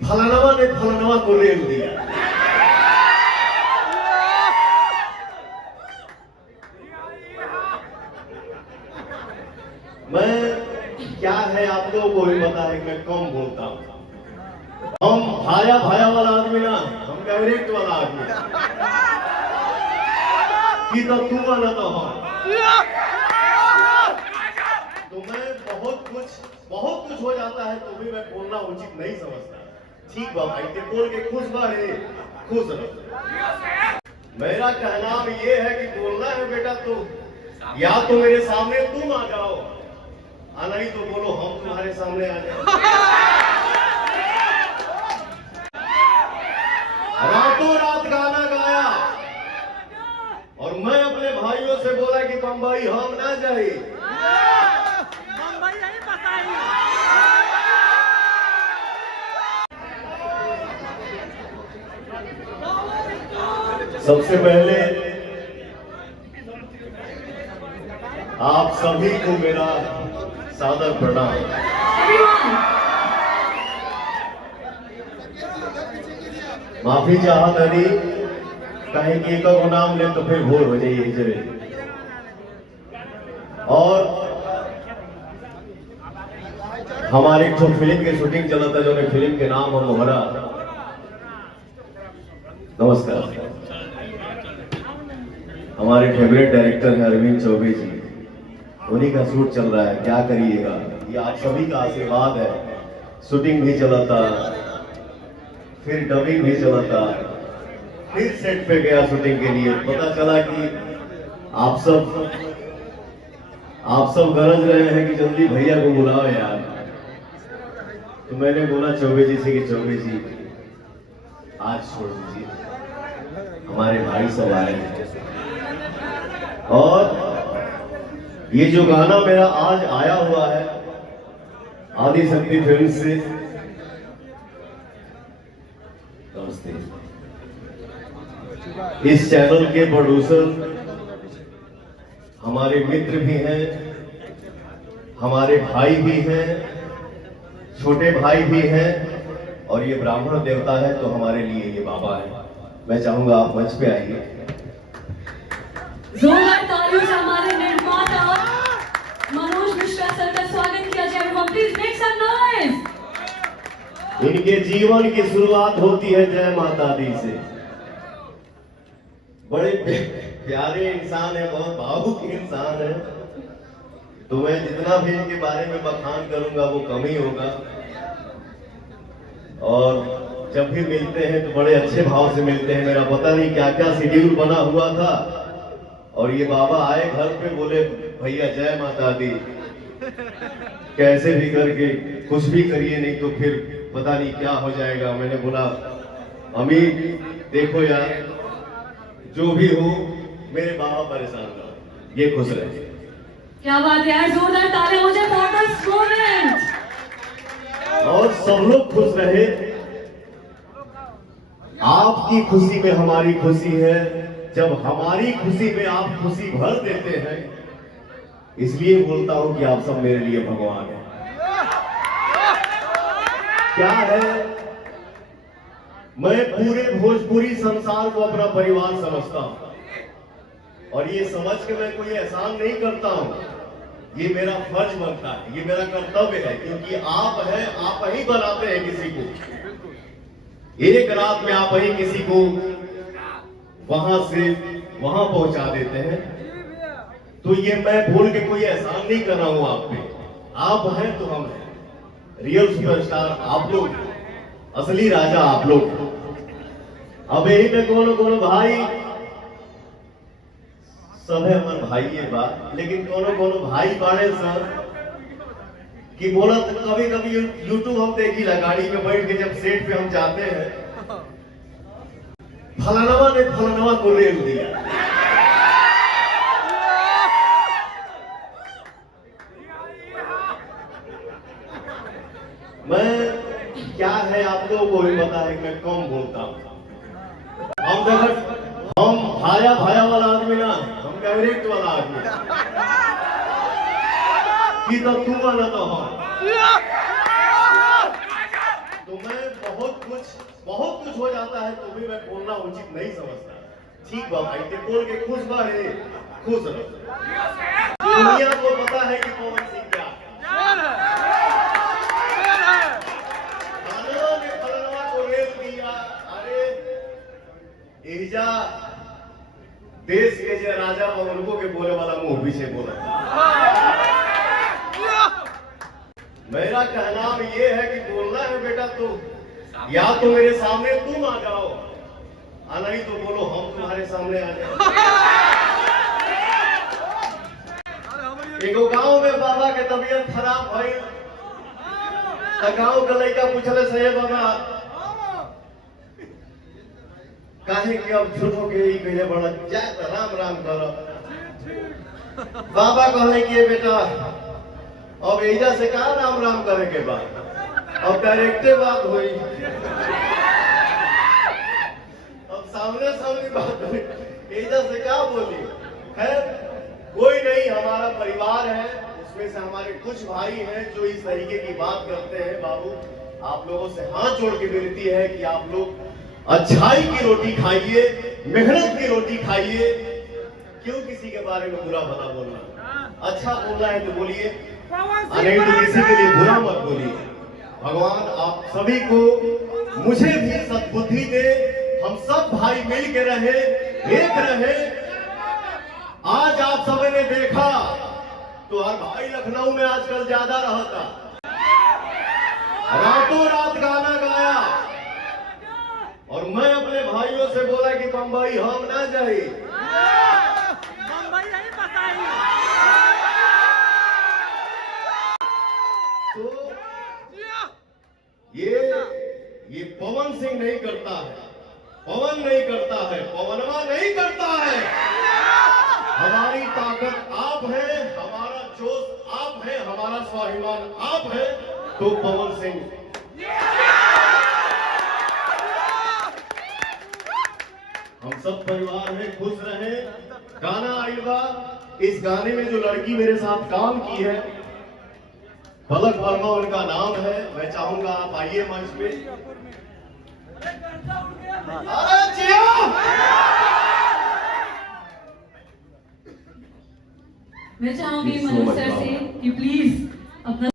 फलानवा ने फलानवा को रेल दिया। मैं क्या है आप लोगों को भी पता है, मैं कम बोलता हूं। हम भाया भाया वाला आदमी ना, हम डायरेक्ट वाला आदमी कि तो तू वाला तो हम। तो मैं बहुत कुछ हो जाता है तो भी मैं बोलना उचित नहीं समझता। ठीक बा भाई, ते बोल के खुश बा रे, खुश रहो। मेरा कहना ये है कि बोलना है बेटा तो या तो मेरे सामने तुम आ जाओ, नहीं तो बोलो हम तुम्हारे सामने आ जाओ। रातों रात गाना गाया और मैं अपने भाइयों से बोला कि बंबई हम ना जाए। सबसे पहले आप सभी को मेरा सादर प्रणाम। माफी चाहत अली कहीं की एक नाम ले तो फिर भूल हो जाइए जरे। और हमारी एक फिल्म की शूटिंग चला था, जो फिल्म के नाम है मोहरा। नमस्कार। हमारे फेवरेट डायरेक्टर हैं अरविंद चौबे जी, उन्हीं का शूट चल रहा है। क्या करिएगा, ये आप सभी का आशीर्वाद है। शूटिंग भी चला था, फिर डबिंग भी चला था, फिर सेट पे गया शूटिंग के लिए। पता चला कि आप सब गरज रहे हैं कि जल्दी भैया को बुलाओ यार। तो मैंने बोला चौबे जी से कि चौबे जी आज छोड़ दीजिए, हमारे भाई सब आए हैं। और ये जो गाना मेरा आज आया हुआ है आदि शक्ति फिल्म से, नमस्ते। इस चैनल के प्रोड्यूसर हमारे मित्र भी हैं, हमारे भाई भी हैं, छोटे भाई भी हैं, और ये ब्राह्मण देवता है तो हमारे लिए ये बाबा है। मैं चाहूंगा आप मंच पे आइए। जोरदार तालियों से हमारे निर्माता मनोज मिश्रा सर का स्वागत किया जाए। Please make some noise. इनके जीवन की शुरुआत होती है जय माता दी से। बड़े प्यारे इंसान है, बहुत भावुक इंसान है। तो मैं जितना भी इनके बारे में बखान करूंगा वो कम ही होगा। और जब भी मिलते हैं तो बड़े अच्छे भाव से मिलते हैं। मेरा पता नहीं क्या क्या शेड्यूल बना हुआ था और ये बाबा आए घर पे, बोले भैया जय माता दी, कैसे भी करके कुछ भी करिए नहीं तो फिर पता नहीं क्या हो जाएगा। मैंने बोला अमीर देखो यार, जो भी हो मेरे बाबा परेशान ना, ये खुश रहे। क्या बात है यार, जोरदार तालियां हो जाए फॉर द स्टूडेंट। और सब लोग खुश रहे। आपकी खुशी में हमारी खुशी है, जब हमारी खुशी में आप खुशी भर देते हैं, इसलिए बोलता हूं कि आप सब मेरे लिए भगवान हैं। क्या है, मैं पूरे भोजपुरी संसार को अपना परिवार समझता हूं और ये समझ के मैं कोई एहसान नहीं करता हूं। ये मेरा फर्ज बनता है, ये मेरा कर्तव्य है, क्योंकि आप हैं, आप ही बनाते हैं किसी को। एक रात में आप ही किसी को वहां से वहां पहुंचा देते हैं। तो ये मैं भूल के कोई एहसान नहीं कर रहा हूं आप पे। आप हैं तो हम हैं। रियल सुपरस्टार आप लोग, असली राजा आप लोग। अब यही में कोनो भाई सब है हमारे भाई ये बात, लेकिन कोनो भाई बाड़े सर कि बोला कभी कभी यूट्यूब हम देखी गाड़ी में बैठ के जब सेट पे हम जाते हैं, फलानवा ने फलानवा को रेल दिया। मैं क्या है आप लोगों को भी पता है, मैं कम बोलता हूं। हम भाया भाया वाला आदमी ना, हम डायरेक्ट वाला आदमी कि तो तू वाला तो हम। तो मैं बहुत कुछ हो जाता है तो भी मैं बोलना उचित नहीं समझता। ठीक बा भाई, ते बोल के खुश बा रे, खुश रहो। दुनिया को पता है कि पवन सिंह क्या फलनवा ने फलनवा को रेल दिया। अरे एजा देश के जो राजा उनको के बोले वाला मुंह पीछे बोला। मेरा कहना ये है कि बोलना है बेटा तो या तो मेरे सामने तुम आ जाओ, नहीं तो बोलो हम तुम्हारे सामने आ जाओ। एक गांव में बाबा के तबीयत खराब भई, गांव का लड़का पूछले से बाबा काहे कि अब झूठो के ही कहे बड़ा जाए राम राम करो। बाबा कहले कि बेटा अब एजा से कहा राम राम करे के बाद, अब डायरेक्टे बात हुई, अब सामने सामने बात हुई, एजा से क्या बोली। खैर कोई नहीं, हमारा परिवार है, उसमें से हमारे कुछ भाई हैं जो इस तरीके की बात करते हैं। बाबू आप लोगों से हाथ जोड़ के विनती है कि आप लोग अच्छाई की रोटी खाइए, मेहनत की रोटी खाइए। क्यों किसी के बारे में बुरा भला बोलना, अच्छा बोलना है तो बोलिए, नहीं तो किसी के लिए बुरा मत बोलिए। भगवान आप सभी को, मुझे भी सद्बुद्धि दे, हम सब भाई मिल के रहे, एक रहे। आज आप सभी ने देखा तो हर भाई लखनऊ में आजकल ज्यादा रहता, रातों रात गाना गाया, और मैं अपने भाइयों से बोला कि बंबई हम ना जाए, बंबई नहीं बताई। तो ये पवन सिंह नहीं करता है, पवन नहीं करता है, पवनवा नहीं करता है। हमारी ताकत आप है, हमारा जोश आप है, हमारा स्वाभिमान आप है, तो पवन सिंह हम सब परिवार में खुश रहे। गाना आइल बा, इस गाने में जो लड़की मेरे साथ काम की है पलक वर्मा उनका नाम है। मैं चाहूंगा आप आइए मंच पे। अरे जियो! मैं चाहूंगी मनोज सर से कि प्लीज अपना